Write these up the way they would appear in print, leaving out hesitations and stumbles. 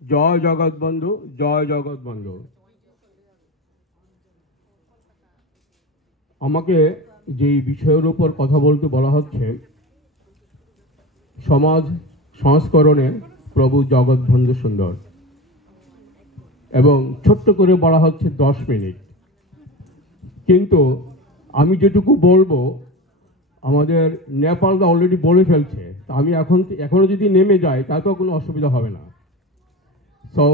জয় জগৎবন্ধু, জয় জগৎবন্ধু। আমাকে যেই বিষয়ের উপর কথা বলতে বলা হচ্ছে, সমাজ সংস্করণে প্রভু জগৎবন্ধু সুন্দর, এবং ছোট্ট করে বলা হচ্ছে 10 মিনিট। কিন্তু আমি যেটুকু বলবো, আমাদের নেপালদা অলরেডি বলে ফেলছে, তা আমি এখনো যদি নেমে যাই তাতেও কোনো অসুবিধা হবে না। সো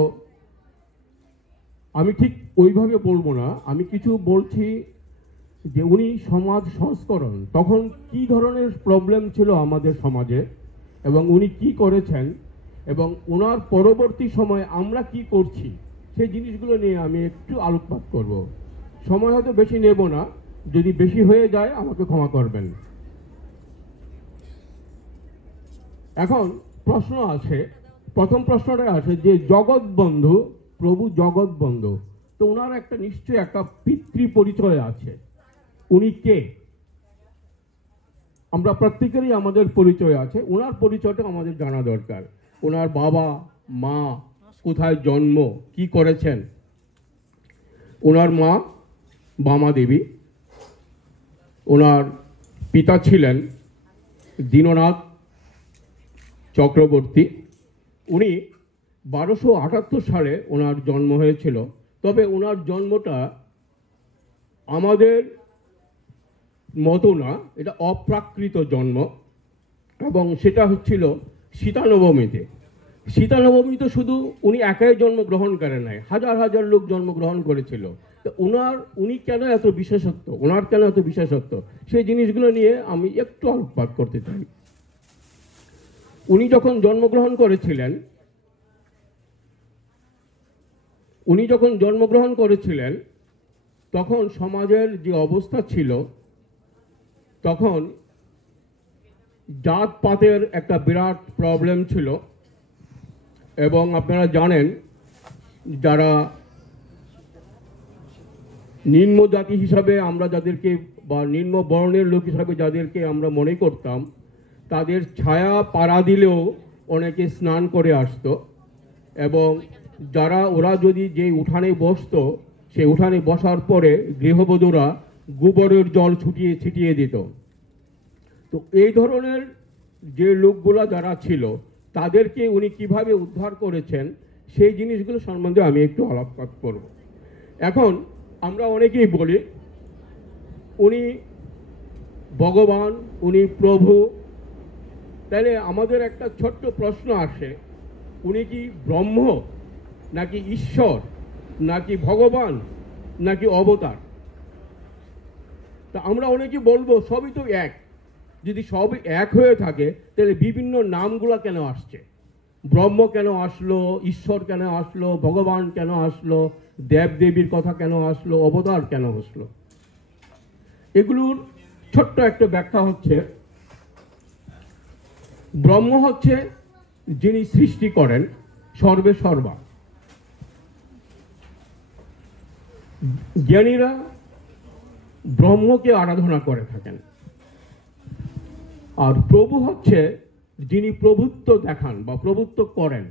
আমি ঠিক ওইভাবে বলবো না, আমি কিছু বলছি যে উনি সমাজ সংস্করণ, তখন কি ধরনের প্রবলেম ছিল আমাদের সমাজে এবং উনি কি করেছেন এবং ওনার পরবর্তী সময়ে আমরা কি করছি সেই জিনিসগুলো নিয়ে আমি একটু আলোকপাত করব। সময় হয়তো বেশি নেব না, যদি বেশি হয়ে যায় আমাকে ক্ষমা করবেন। এখন প্রশ্ন আছে, প্রথম প্রশ্নটা আছে যে জগৎবন্ধু, প্রভু জগৎবন্ধু, তো ওনার একটা নিশ্চয়ই একটা পিতৃ পরিচয় আছে। উনি কে? আমরা প্রত্যেকেরই আমাদের পরিচয় আছে, ওনার পরিচয়টা আমাদের জানা দরকার। ওনার বাবা মা কোথায় জন্ম, কি করেছেন। ওনার মা বামা দেবী, ওনার পিতা ছিলেন দীননাথ চক্রবর্তী। উনি 1278 সালে ওনার জন্ম হয়েছিল, তবে ওনার জন্মটা আমাদের মতো না, এটা অপ্রাকৃত জন্ম, এবং সেটা হচ্ছিল সীতানবমীতে। সীতানবমীতে শুধু উনি একাই জন্মগ্রহণ করেন নাই, হাজার হাজার লোক জন্মগ্রহণ করেছিল। তো উনি কেন এত বিশেষত্ব, ওনার কেন এত বিশেষত্ব, সেই জিনিসগুলো নিয়ে আমি একটু আলোকপাত করতে চাই। উনি যখন জন্মগ্রহণ করেছিলেন তখন সমাজের যে অবস্থা ছিল, তখন জাতপাতের একটা বিরাট প্রবলেম ছিল। এবং আপনারা জানেন, যারা নিম্ন জাতি হিসাবে আমরা যাদেরকে, বা নিম্ন বর্ণের লোক হিসাবে যাদেরকে আমরা মনে করতাম, তাদের ছায়া পাড়া দিলেও অনেকে স্নান করে আসতো, এবং ওরা যদি যে উঠানে বসতো, সেই উঠানে বসার পরে গৃহবধূরা গোবরের জল ছিটিয়ে দিত। তো এই ধরনের যে লোকগুলা যারা ছিল, তাদেরকে উনি কিভাবে উদ্ধার করেছেন সেই জিনিসগুলো সম্বন্ধে আমি একটু আলোকপাত করব। এখন আমরা অনেকেই বলি উনি ভগবান, উনি প্রভু। তাহলে আমাদের একটা ছোট্ট প্রশ্ন আসে, উনি কি ব্রহ্ম, নাকি ঈশ্বর, নাকি ভগবান, নাকি অবতার? তা আমরা অনেকেই বলবো সবই তো এক। যদি সব এক হয়ে থাকে, তাহলে বিভিন্ন নামগুলা কেন আসছে? ব্রহ্ম কেন আসলো, ঈশ্বর কেন আসলো, ভগবান কেন আসলো, দেব দেবীর কথা কেন আসলো, অবতার কেন আসলো? এগুলোর ছোট্ট একটা ব্যাখ্যা হচ্ছে, ব্রহ্ম হচ্ছে যিনি সৃষ্টি করেন সর্বে সর্বা। জ্ঞানীরা ব্রহ্মকে আরাধনা করে থাকেন। আর প্রভু হচ্ছে যিনি প্রভুত্ব দেখান বা প্রভুত্ব করেন।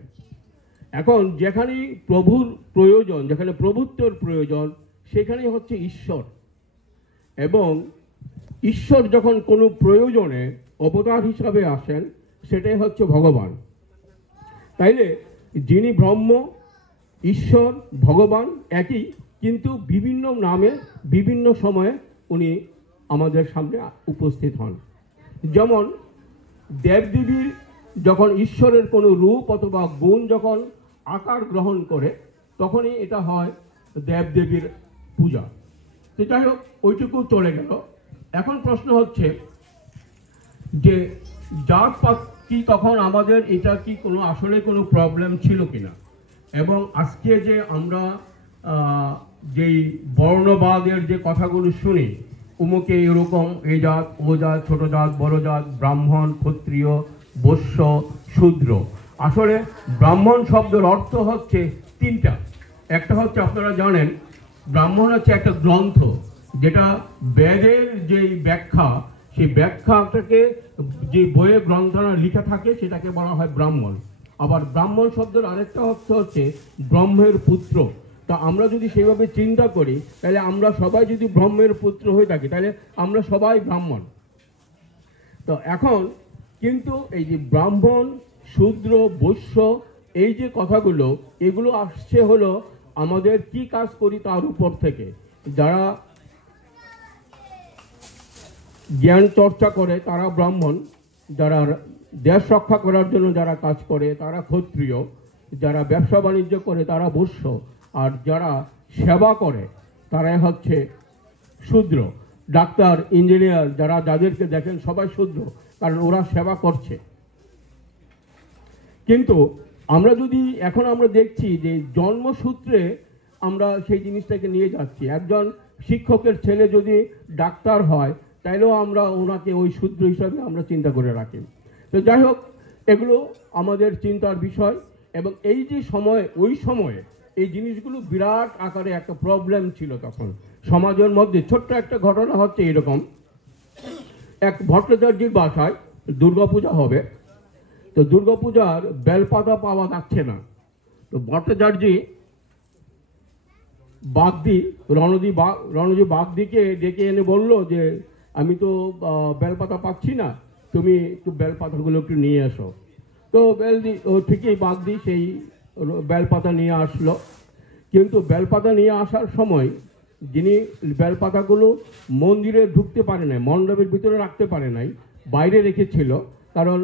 এখন যেখানেই প্রভুর প্রয়োজন, যেখানে প্রভুত্বের প্রয়োজন, সেখানেই হচ্ছে ঈশ্বর। এবং ঈশ্বর যখন কোনো প্রয়োজনে অবতার হিসাবে আসেন, সেটাই হচ্ছে ভগবান। তাইলে যিনি ব্রহ্ম, ঈশ্বর, ভগবান একই, কিন্তু বিভিন্ন নামে বিভিন্ন সময়ে উনি আমাদের সামনে উপস্থিত হন। যেমন দেবদেবীর যখন ঈশ্বরের কোনো রূপ অথবা গুণ যখন আকার গ্রহণ করে, তখনই এটা হয় দেবদেবীর পূজা। তো যাই হোক, ওইটুকু চলে গেল। এখন প্রশ্ন হচ্ছে যে জাতপাত কি তখন আমাদের এটা কি কোনো আসলে কোনো প্রবলেম ছিল কিনা, এবং আজকে যে আমরা যেই বর্ণবাদের যে কথাগুলো শুনি, উমুকে এরকম, এই জাত, ও জাত, ছোট জাত, বড় জাত, ব্রাহ্মণ, ক্ষত্রিয়, বৈশ্য, শূদ্র। আসলে ব্রাহ্মণ শব্দের অর্থ হচ্ছে তিনটা। একটা হচ্ছে, আপনারা জানেন, ব্রাহ্মণ হচ্ছে একটা গ্রন্থ, যেটা বেদের যেই ব্যাখ্যা, সেই ব্যাখ্যাটাকে যে বইয়ে গ্রন্থনা লিখা থাকে সেটাকে বলা হয় ব্রাহ্মণ। আবার ব্রাহ্মণ শব্দের আরেকটা অর্থ হচ্ছে ব্রহ্মের পুত্র। তা আমরা যদি সেভাবে চিন্তা করি তাহলে আমরা সবাই যদি ব্রহ্মের পুত্র হয়ে থাকি তাহলে আমরা সবাই ব্রাহ্মণ। তো এখন কিন্তু এই যে ব্রাহ্মণ, শূদ্র, বৈশ্য, এই যে কথাগুলো, এগুলো আসছে হলো আমাদের কি কাজ করি তার উপর থেকে। যারা জ্ঞান চর্চা করে তারা ব্রাহ্মণ, যারা দেশ রক্ষা করার জন্য যারা কাজ করে তারা ক্ষত্রিয়, যারা ব্যবসা বাণিজ্য করে তারা বৈশ্য, আর যারা সেবা করে তারাই হচ্ছে শূদ্র। ডাক্তার, ইঞ্জিনিয়ার যারা যাদেরকে দেখেন সবাই শূদ্র, কারণ ওরা সেবা করছে। কিন্তু আমরা যদি এখন আমরা দেখছি যে জন্মসূত্রে আমরা সেই জিনিসটাকে নিয়ে যাচ্ছি। একজন শিক্ষকের ছেলে যদি ডাক্তার হয় তাইলেও আমরা ওনাকে ওই শূদ্র হিসাবে আমরা চিন্তা করে রাখি। তো যাই হোক, এগুলো আমাদের চিন্তার বিষয়। এবং এই যে সময়, ওই সময়ে এই জিনিসগুলো বিরাট আকারে একটা প্রবলেম ছিল তখন সমাজের মধ্যে। ছোট্ট একটা ঘটনা হচ্ছে এরকম, এক ভট্টাচার্যের বাসায় দুর্গাপূজা হবে। তো দুর্গাপূজার বেলপাতা পাওয়া যাচ্ছে না। তো ভট্টাচার্য বাগদি, রণজি বাগদিকে ডেকে এনে বলল যে আমি তো বেলপাতা পাচ্ছি না, তুমি একটু বেলপাতাগুলো একটু নিয়ে এসো। তো ঠিকই বাগদি সেই বেলপাতা নিয়ে আসলো। কিন্তু বেলপাতা নিয়ে আসার সময় যিনি বেলপাতাগুলো মন্দিরে ঢুকতে পারে নাই, মণ্ডপের ভিতরে রাখতে পারে নাই, বাইরে রেখেছিল। কারণ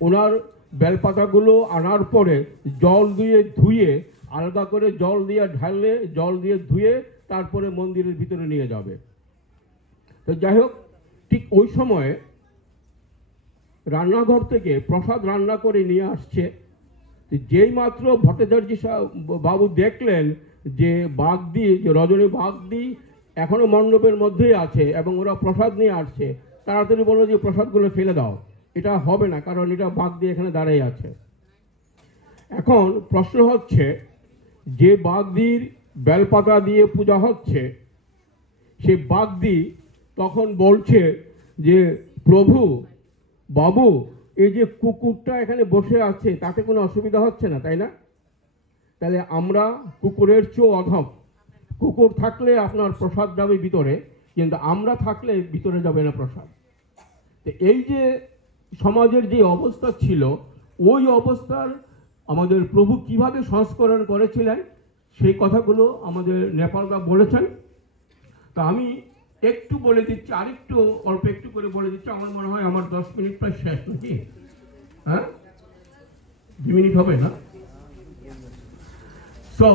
ওনার বেলপাতাগুলো আনার পরে জল দিয়ে ধুয়ে, আলগা করে জল দিয়ে ঢাললে, জল দিয়ে ধুয়ে তারপরে মন্দিরের ভিতরে নিয়ে যাবে। তো যাই হোক, ঠিক ওই সময়ে রান্নাঘর থেকে প্রসাদ রান্না করে নিয়ে আসছে। যেই মাত্র ভট্টাচার্য বাবু দেখলেন যে বাগদি, যে রজনী বাগদি এখনো মণ্ডপের মধ্যেই আছে এবং ওরা প্রসাদ নিয়ে আসছে, তাড়াতাড়ি বললো যে প্রসাদগুলো ফেলে দাও, এটা হবে না, কারণ এটা বাগদি এখানে দাঁড়িয়ে আছে। এখন প্রশ্ন হচ্ছে, যে বাগদির বেলপাতা দিয়ে পূজা হচ্ছে সে বাগদি তখন বলছে যে প্রভু, বাবু, এই যে কুকুরটা এখানে বসে আছে তাতে কোনো অসুবিধা হচ্ছে না, তাই না? তাহলে আমরা কুকুরের চেয়েও অধম। কুকুর থাকলে আপনার প্রসাদ যাবে ভিতরে, কিন্তু আমরা থাকলে ভিতরে যাবে না প্রসাদ। তো এই যে সমাজের যে অবস্থা ছিল, ওই অবস্থার আমাদের প্রভু কিভাবে সংস্করণ করেছিলেন সেই কথাগুলো আমাদের নেপালরা বলেছেন। তো আমি একটু বলে দিচ্ছি, আরেকটু অল্প একটু করে বলে দিচ্ছি। আমার মনে হয় আমার 10 মিনিট প্রায় শেষ, নাকি? হ্যাঁ, 2 মিনিট হবে না? সো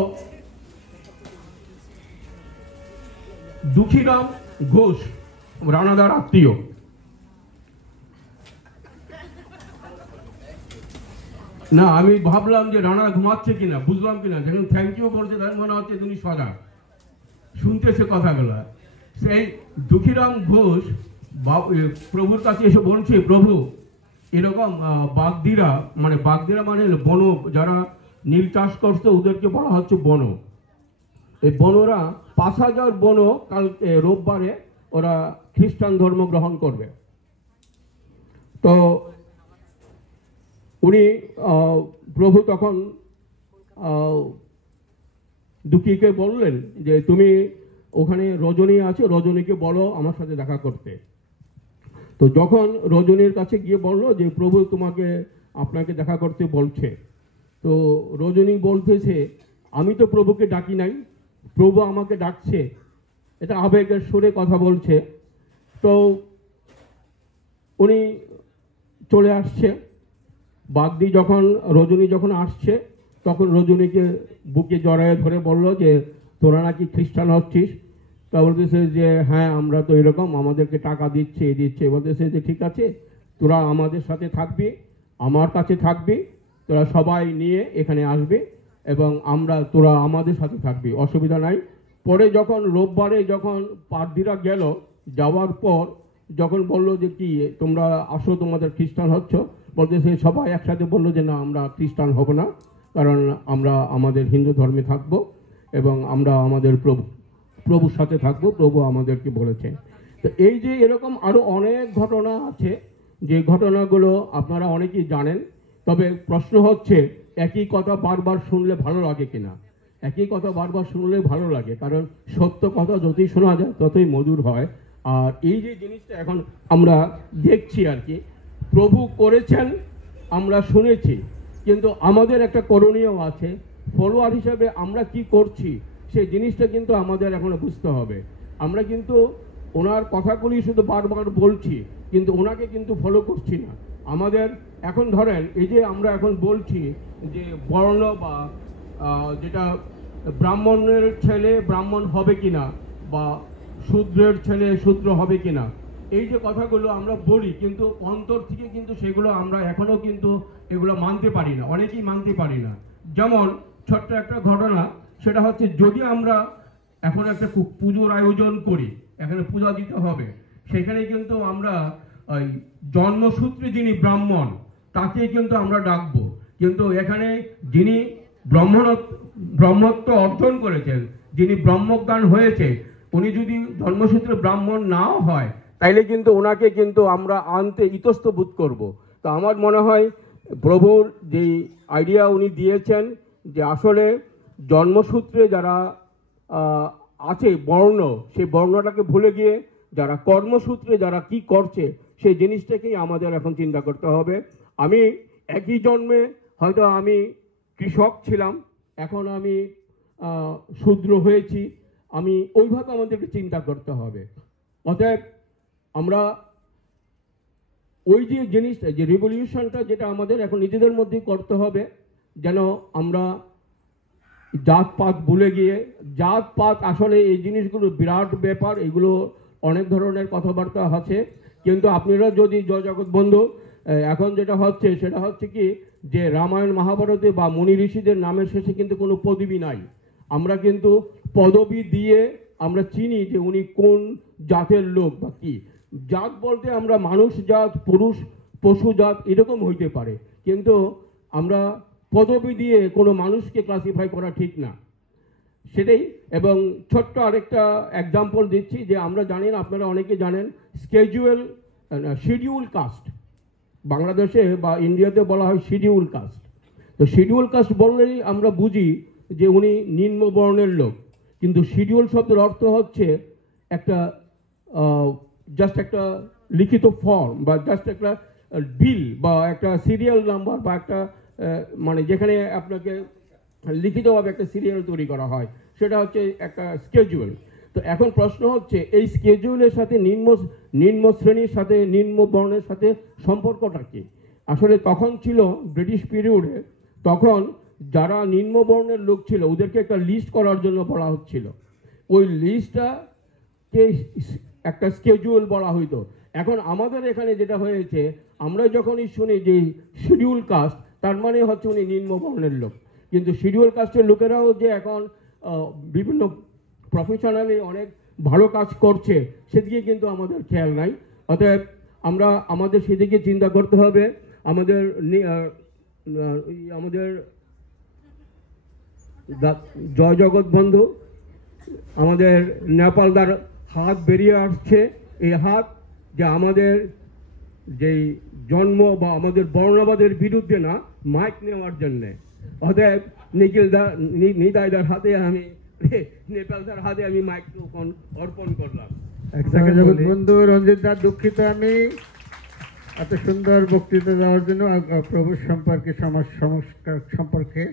দুঃখীরাম ঘোষ রানাদার আত্মীয়। না, আমি ভাবলাম যে রানা ঘুমাচ্ছে কিনা, বুঝলাম কিনা, যখন থ্যাংক ইউ বলছে তার মনে হচ্ছে তিনি সজাগ শুনতেছে কথাগুলো। সেই দুঃখীরাম ঘোষ প্রভুর কাছে এসে বলছে, প্রভু, এরকম বাগদিরা মানে বন, যারা নীল চাষ করছে ওদেরকে বলা হচ্ছে বন। এই বনরা 5000 বন কালকে রোববারে ওরা খ্রিস্টান ধর্ম গ্রহণ করবে। তো উনি প্রভু তখন দুঃখীকে বললেন যে তুমি ওখানে রজনী আছে, রজনীকে বলো আমার সাথে দেখা করতে। তো যখন রজনীর কাছে গিয়ে বললো যে প্রভু আপনাকে দেখা করতে বলছে, তো রজনী বলতেছে আমি তো প্রভুকে ডাকি নাই, প্রভু আমাকে ডাকছে। এটা আবেগের সুরে কথা বলছে। তো উনি চলে আসছে। বাগদি রজনী যখন আসছে তখন রজনীকে বুকে জড়ায় ধরে বলল যে তোরা নাকি খ্রিস্টান হচ্ছিস। তা বলতেছে যে হ্যাঁ, আমরা তো এরকম, আমাদেরকে টাকা দিচ্ছে, বলতেছে যে ঠিক আছে, তোরা আমাদের সাথে থাকবি, আমার কাছে থাকবি, তোরা সবাই নিয়ে এখানে আসবে এবং তোরা আমাদের সাথে থাকবি, অসুবিধা নাই। পরে যখন রোববারে যখন পাদ্রীরা গেল, যাওয়ার পর যখন বললো যে কি তোমরা আসো, তোমাদের খ্রিস্টান হচ্ছ, বলতেছে সবাই একসাথে বললো যে না, আমরা খ্রিস্টান হব না, কারণ আমরা আমাদের হিন্দু ধর্মে থাকবো এবং আমরা আমাদের প্রভুর সাথে থাকবো, প্রভু আমাদেরকে বলেছে। তো এই যে এরকম আরো অনেক ঘটনা আছে, যে ঘটনাগুলো আপনারা অনেকেই জানেন, তবে প্রশ্ন হচ্ছে একই কথা বারবার শুনলে ভালো লাগে কিনা। একই কথা বারবার শুনলে ভালো লাগে, কারণ সত্য কথা যতই শোনা যায় ততই মধুর হয়। আর এই যে জিনিসটা এখন আমরা দেখছি আর কি, প্রভু করেছেন আমরা শুনেছি, কিন্তু আমাদের একটা করণীয় আছে। ফলোয়ার হিসাবে আমরা কি করছি সেই জিনিসটা কিন্তু আমাদের এখন বুঝতে হবে। আমরা কিন্তু ওনার কথাগুলি শুধু বারবার বলছি, কিন্তু ওনাকে কিন্তু ফলো করছি না। আমাদের এখন ধরেন এই যে আমরা এখন বলছি যে বর্ণ বা যেটা ব্রাহ্মণের ছেলে ব্রাহ্মণ হবে কিনা, বা শূদ্রের ছেলে শূদ্র হবে কিনা, এই যে কথাগুলো আমরা বলি, কিন্তু অন্তর থেকে কিন্তু সেগুলো আমরা এখনো কিন্তু এগুলো মানতে পারি না, অনেকেই মানতে পারি না। যেমন ছোট্ট একটা ঘটনা, সেটা হচ্ছে যদি আমরা এখন একটা পুজোর আয়োজন করি, এখানে পূজা দিতে হবে, সেখানে কিন্তু আমরা ওই জন্মসূত্রে যিনি ব্রাহ্মণ তাকে কিন্তু আমরা ডাকবো, কিন্তু এখানে যিনি ব্রহ্মত্ব অর্জন করেছেন, যিনি ব্রহ্মজ্ঞান হয়েছে, উনি যদি জন্মসূত্রে ব্রাহ্মণ নাও হয়, তাইলে কিন্তু ওনাকে কিন্তু আমরা আনতে ইতস্ত বোধ করব। তো আমার মনে হয় প্রভুর যে আইডিয়া উনি দিয়েছেন, যে আসলে জন্মসূত্রে যারা আছে বর্ণ, সেই বর্ণটাকে ভুলে গিয়ে যারা কর্মসূত্রে যারা কি করছে সেই জিনিসটাকেই আমাদের এখন চিন্তা করতে হবে। আমি একই জন্মে হয়তো আমি কৃষক ছিলাম, এখন আমি শূদ্র হয়েছি, আমি ওইভাবে আমাদেরকে চিন্তা করতে হবে। অতএব আমরা ওই যে জিনিসটা, যে রিভলিউশনটা যেটা আমাদের এখন নিজেদের মধ্যেই করতে হবে, যেন আমরা জাতপাত ভুলে গিয়ে, জাতপাত আসলে এই জিনিসগুলো বিরাট ব্যাপার, এগুলো অনেক ধরনের কথাবার্তা আছে, কিন্তু আপনারা যদি জয় জগৎ বন্ধু এখন যেটা হচ্ছে সেটা হচ্ছে কি, যে রামায়ণ মহাভারতে বা মুনি ঋষিদের নামের শেষে কিন্তু কোনো পদবি নাই। আমরা কিন্তু পদবি দিয়ে আমরা চিনি যে উনি কোন জাতের লোক বা কি। জাত বলতে আমরা মানুষ জাত, পুরুষ, পশু জাত এরকম হইতে পারে, কিন্তু আমরা পদবি দিয়ে কোনো মানুষকে ক্লাসিফাই করা ঠিক না, সেটাই। এবং ছোট্ট আরেকটা এক্সাম্পল দিচ্ছি, যে আমরা জানি না, আপনারা অনেকে জানেন, শিডিউল কাস্ট, বাংলাদেশে বা ইন্ডিয়াতে বলা হয় শিডিউল কাস্ট। তো শিডিউল কাস্ট বললেই আমরা বুঝি যে উনি নিম্ন বর্ণের লোক, কিন্তু শিডিউল শব্দের অর্থ হচ্ছে একটা জাস্ট একটা লিখিত ফর্ম, বা জাস্ট একটা বিল, বা একটা সিরিয়াল নাম্বার, বা একটা মানে যেখানে আপনাকে লিখিতভাবে একটা সিরিয়াল তৈরি করা হয়, সেটা হচ্ছে একটা স্কেজুয়াল। তো এখন প্রশ্ন হচ্ছে এই স্কেজুয়ালের সাথে নিম্ন শ্রেণীর সাথে, নিম্ন বর্ণের সাথে সম্পর্কটা কি? আসলে তখন ছিল ব্রিটিশ পিরিয়ডে, তখন যারা নিম্ন বর্ণের লোক ছিল ওদেরকে একটা লিস্ট করার জন্য বলা হচ্ছিল, ওই লিস্টটাকে একটা স্কেজুয়াল বলা হইতো। এখন আমাদের এখানে যেটা হয়েছে, আমরা যখনই শুনি যে শিডিউল কাস্ট, তার মানে হচ্ছে উনি নিম্ন বর্ণের লোক, কিন্তু শিডিউল কাস্টের লোকেরাও যে এখন বিভিন্ন প্রফেশনালি অনেক ভালো কাজ করছে সেদিকে কিন্তু আমাদের খেয়াল নাই। অতএব আমরা আমাদের সেদিকে চিন্তা করতে হবে। আমাদের জয় জগৎ বন্ধু, আমাদের নেপালদার হাত বেরিয়ে আসছে, এই হাত যে আমাদের যেই জন্ম বা আমাদের বর্ণবাদের বিরুদ্ধে না, মাইক নেওয়ার জন্যে। অতএব নিদায়দার হাতে আমি, নেপালদার হাতে আমি মাইক্রোফোন অর্পণ করলাম। জগৎ বন্ধু রঞ্জিত দা, দুঃখিত আমি এত সুন্দর বক্তৃতা দেওয়ার জন্য, প্রভুর সম্পর্কে, সমাজ সংস্কার সম্পর্কে।